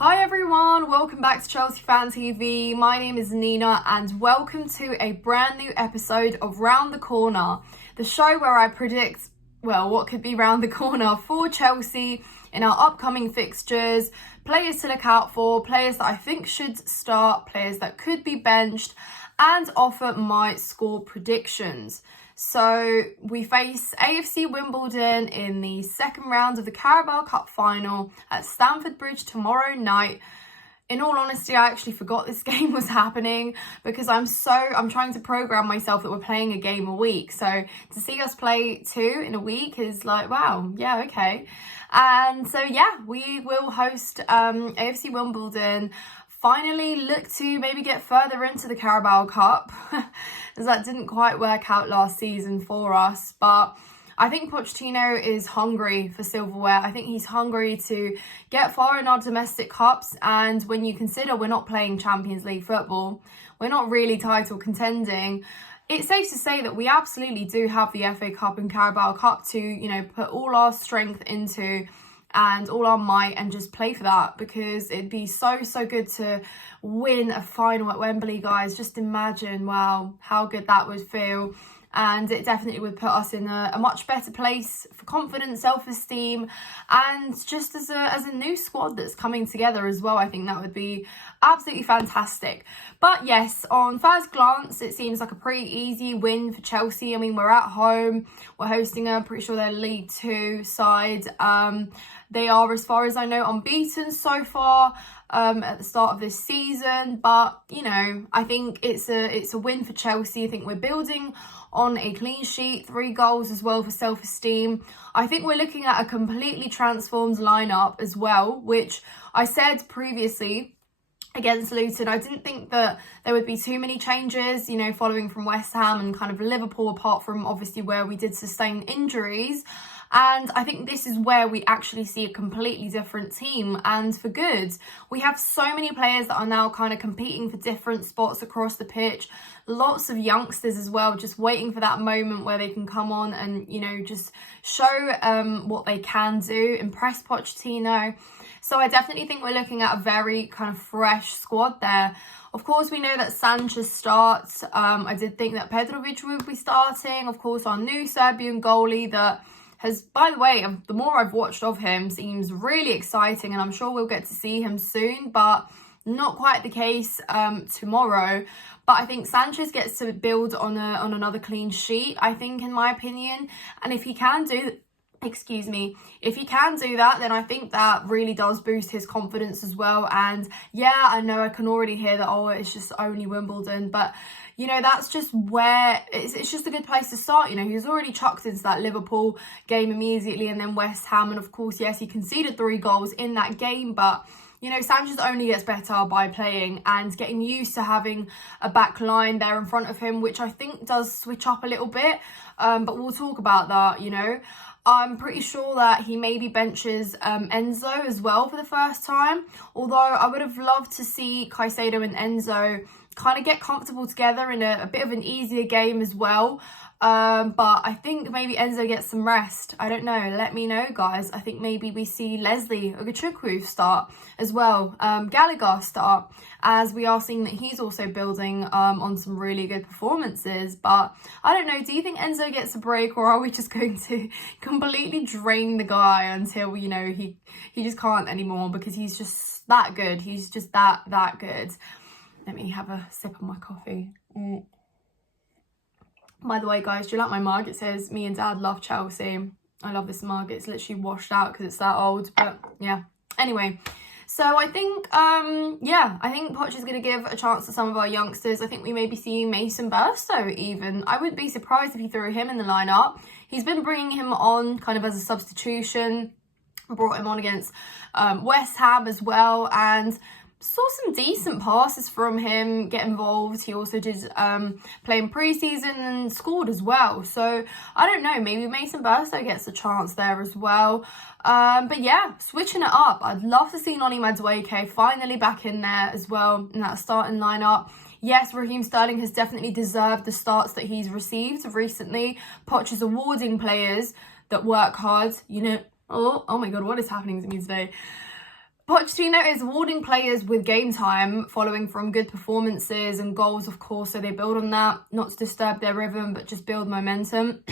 Hi everyone, welcome back to Chelsea Fan TV. My name is Nina and welcome to a brand new episode of Round the Corner, the show where I predict, what could be round the corner for Chelsea in our upcoming fixtures, players to look out for, players that I think should start, players that could be benched, and offer my score predictions. So we face AFC Wimbledon in the second round of the Carabao Cup final at Stamford Bridge tomorrow night. In all honesty, I actually forgot this game was happening because I'm trying to program myself that we're playing a game a week. So to see us play two in a week is like, wow, yeah, okay. And so, yeah, we will host AFC Wimbledon. Finally look to maybe get further into the Carabao Cup, as that didn't quite work out last season for us. But I think Pochettino is hungry for silverware. I think he's hungry to get far in our domestic cups. And when you consider we're not playing Champions League football, we're not really title contending, it's safe to say that we absolutely do have the FA Cup and Carabao Cup to, put all our strength into and all our might and just play for that, because it'd be so good to win a final at Wembley, guys. Just imagine, wow, how good that would feel. And it definitely would put us in a much better place for confidence, self-esteem, and just as a new squad that's coming together as well. I think that would be absolutely fantastic. But yes, on first glance, it seems like a pretty easy win for Chelsea. I mean, we're at home. We're hosting I'm pretty sure they're League Two side. They are, as far as I know, unbeaten so far at the start of this season. But, I think it's a win for Chelsea. I think we're building on a clean sheet, 3 goals as well for self-esteem. I think we're looking at a completely transformed lineup as well, which I said previously against Luton. I didn't think that there would be too many changes, following from West Ham and kind of Liverpool, apart from obviously where we did sustain injuries. And I think this is where we actually see a completely different team, and for good. We have so many players that are now kind of competing for different spots across the pitch. Lots of youngsters as well, just waiting for that moment where they can come on and, just show what they can do, impress Pochettino. So I definitely think we're looking at a very kind of fresh squad there. Of course, we know that Sanchez starts. I did think that Petrovic would be starting. Of course, our new Serbian goalie that has, by the way, the more I've watched of him, seems really exciting, and I'm sure we'll get to see him soon, but not quite the case tomorrow. But I think Sanchez gets to build on another clean sheet, I think, in my opinion. And if he can do that, then I think that really does boost his confidence as well. And yeah, I know I can already hear that, it's just only Wimbledon, but that's just where it's just a good place to start. He was already chucked into that Liverpool game immediately, and then West Ham, and of course, yes, he conceded 3 goals in that game, but Sanchez only gets better by playing and getting used to having a back line there in front of him, which I think does switch up a little bit. But we'll talk about that, I'm pretty sure that he maybe benches Enzo as well for the first time. Although I would have loved to see Caicedo and Enzo kind of get comfortable together in a bit of an easier game as well. But I think maybe Enzo gets some rest. I don't know. Let me know, guys. I think maybe we see Leslie Ogachukwu start as well. Gallagher start, as we are seeing that he's also building on some really good performances. But I don't know. Do you think Enzo gets a break, or are we just going to completely drain the guy until, he just can't anymore, because he's just that good. He's just that good. Let me have a sip of my coffee. By the way, guys, do you like my mug? It says, "Me and Dad love Chelsea." I love this mug. It's literally washed out because it's that old. But yeah. Anyway, so I think, I think Poch is going to give a chance to some of our youngsters. I think we may be seeing Mason Burstow even. I wouldn't be surprised if he threw him in the lineup. He's been bringing him on kind of as a substitution. Brought him on against West Ham as well, and saw some decent passes from him, get involved. He also did play in pre-season and scored as well. So I don't know, maybe Mason Burstow gets a chance there as well. But yeah, switching it up. I'd love to see Noni Madueke finally back in there as well in that starting lineup. Yes, Raheem Sterling has definitely deserved the starts that he's received recently. Poch is awarding players that work hard, Oh my God, what is happening to me today? Pochettino is awarding players with game time following from good performances and goals, of course, so they build on that, not to disturb their rhythm, but just build momentum.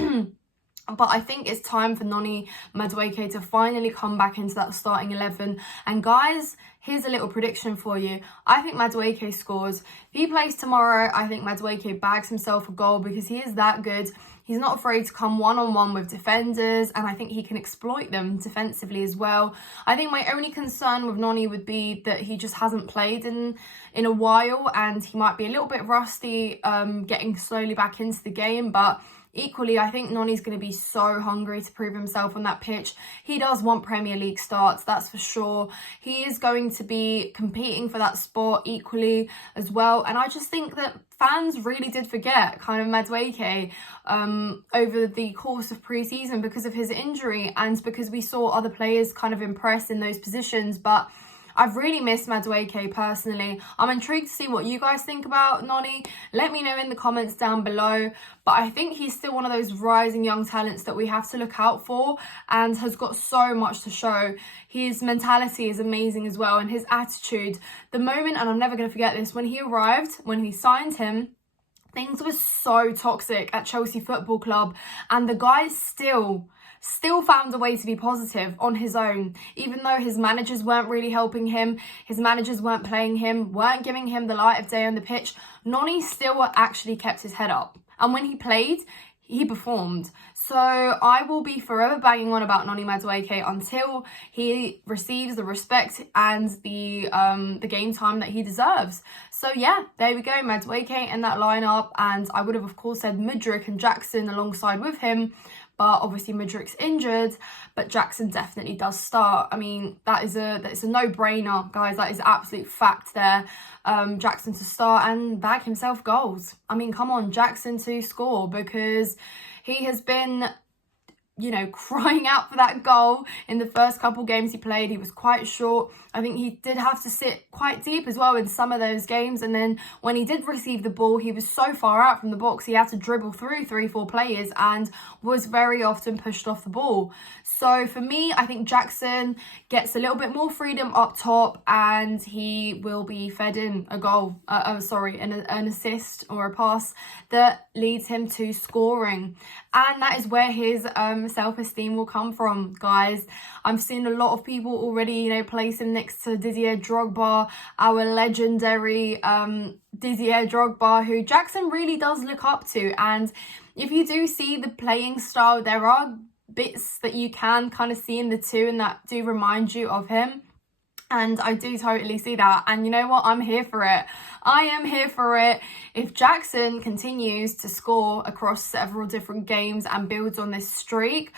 But I think it's time for Noni Madueke to finally come back into that starting 11. And guys, here's a little prediction for you. I think Madueke scores. If he plays tomorrow, I think Madueke bags himself a goal because he is that good. He's not afraid to come one-on-one with defenders, and I think he can exploit them defensively as well. I think my only concern with Noni would be that he just hasn't played in a while, and he might be a little bit rusty getting slowly back into the game, but equally, I think Noni's going to be so hungry to prove himself on that pitch. He does want Premier League starts, that's for sure. He is going to be competing for that spot equally as well. And I just think that fans really did forget kind of Madueke over the course of pre-season because of his injury and because we saw other players kind of impress in those positions. But I've really missed Madueke personally. I'm intrigued to see what you guys think about Noni. Let me know in the comments down below. But I think he's still one of those rising young talents that we have to look out for and has got so much to show. His mentality is amazing as well, and his attitude. The moment, and I'm never going to forget this, when he arrived, when we signed him, things were so toxic at Chelsea Football Club, and the guy still found a way to be positive on his own, even though his managers weren't really helping him, his managers weren't playing him, weren't giving him the light of day on the pitch. Noni still actually kept his head up, and when he played, he performed. So I will be forever banging on about Noni Madueke until he receives the respect and the game time that he deserves. So yeah, there we go, Madueke in that lineup, and I would have of course said Mudryk and Jackson alongside with him, but obviously Mudryk's injured, but Jackson definitely does start. I mean, that is a no-brainer, guys. That is absolute fact there. Jackson to start and bag himself goals. I mean, come on, Jackson to score, because he has been, you know, crying out for that goal in the first couple games he played. He was quite short. I think he did have to sit quite deep as well in some of those games. And then when he did receive the ball, he was so far out from the box, he had to dribble through 3-4 players and was very often pushed off the ball. So for me, I think Jackson gets a little bit more freedom up top and he will be fed in a goal, an assist or a pass that leads him to scoring. And that is where his self-esteem will come from, guys. I've seen a lot of people already, you know, place him next to Didier Drogba, our legendary Didier Drogba, who Jackson really does look up to. And if you do see the playing style, there are bits that you can kind of see in the two and that do remind you of him. And I do totally see that. And you know what? I'm here for it. I am here for it. If Jackson continues to score across several different games and builds on this streak,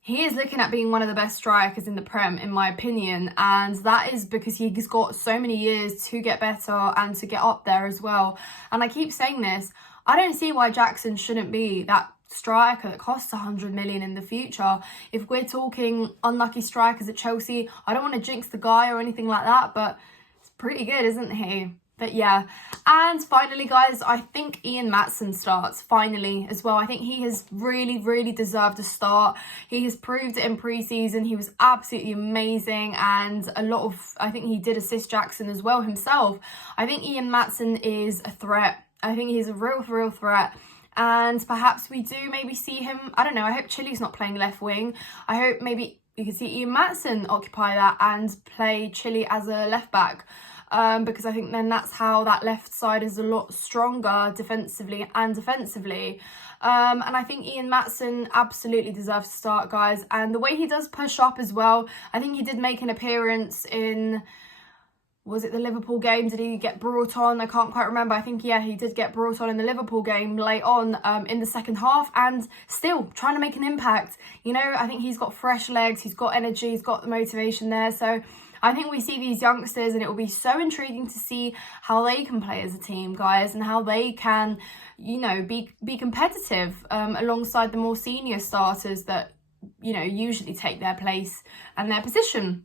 he is looking at being one of the best strikers in the Prem, in my opinion. And that is because he's got so many years to get better and to get up there as well. And I keep saying this, I don't see why Jackson shouldn't be that striker that costs 100 million in the future. If we're talking unlucky strikers at Chelsea, I don't want to jinx the guy or anything like that, but it's pretty good, isn't he? But yeah. And finally, guys, I think Ian Maatsen starts finally as well. I think he has really deserved a start. He has proved it in pre-season. He was absolutely amazing, and I think he did assist Jackson as well himself. I think Ian Maatsen is a threat. I think he's a real threat. And perhaps we do maybe see him, I don't know, I hope Chile's not playing left wing. I hope maybe you can see Ian Maatsen occupy that and play Chile as a left back. Because I think then that's how that left side is a lot stronger defensively and offensively. And I think Ian Maatsen absolutely deserves to start, guys. And the way he does push up as well, I think he did make an appearance in, was it the Liverpool game? Did he get brought on? I can't quite remember. I think, yeah, he did get brought on in the Liverpool game late on in the second half, and still trying to make an impact. You know, I think he's got fresh legs, he's got energy, he's got the motivation there. So I think we see these youngsters, and it will be so intriguing to see how they can play as a team, guys, and how they can, you know, be competitive alongside the more senior starters that, you know, usually take their place and their position.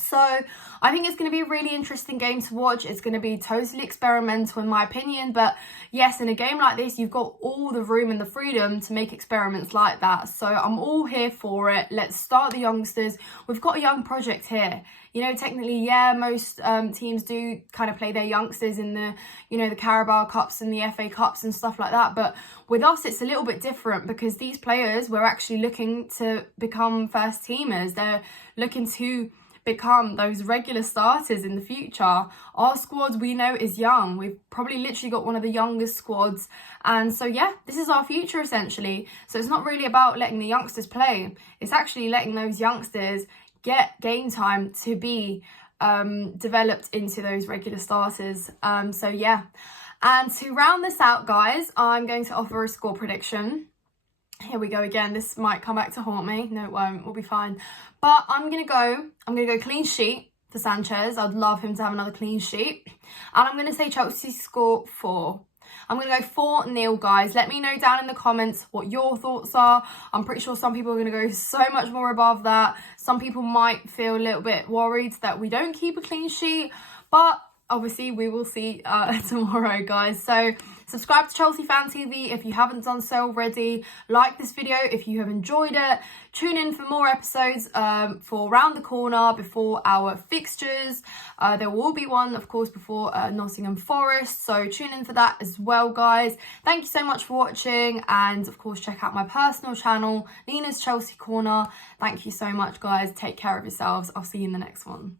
So I think it's going to be a really interesting game to watch. It's going to be totally experimental in my opinion. But yes, in a game like this, you've got all the room and the freedom to make experiments like that. So I'm all here for it. Let's start the youngsters. We've got a young project here. You know, technically, yeah, most teams do kind of play their youngsters in the, you know, the Carabao Cups and the FA Cups and stuff like that. But with us, it's a little bit different because these players, we're actually looking to become first teamers. They're looking to become those regular starters in the future. Our squad, we know, is young. We've probably literally got one of the youngest squads, and so yeah, this is our future essentially. So it's not really about letting the youngsters play, it's actually letting those youngsters get game time to be developed into those regular starters. So yeah, and to round this out, guys, I'm going to offer a score prediction. Here we go again. This might come back to haunt me. No, it won't. We'll be fine. But I'm gonna go clean sheet for Sanchez. I'd love him to have another clean sheet. And I'm gonna say Chelsea score 4. I'm gonna go 4-0, guys. Let me know down in the comments what your thoughts are. I'm pretty sure some people are gonna go so much more above that. Some people might feel a little bit worried that we don't keep a clean sheet, but obviously we will see tomorrow, guys. So subscribe to Chelsea Fan TV if you haven't done so already. Like this video if you have enjoyed it. Tune in for more episodes for Round the Corner before our fixtures. There will be one, of course, before Nottingham Forest. So tune in for that as well, guys. Thank you so much for watching. And of course, check out my personal channel, Nina's Chelsea Corner. Thank you so much, guys. Take care of yourselves. I'll see you in the next one.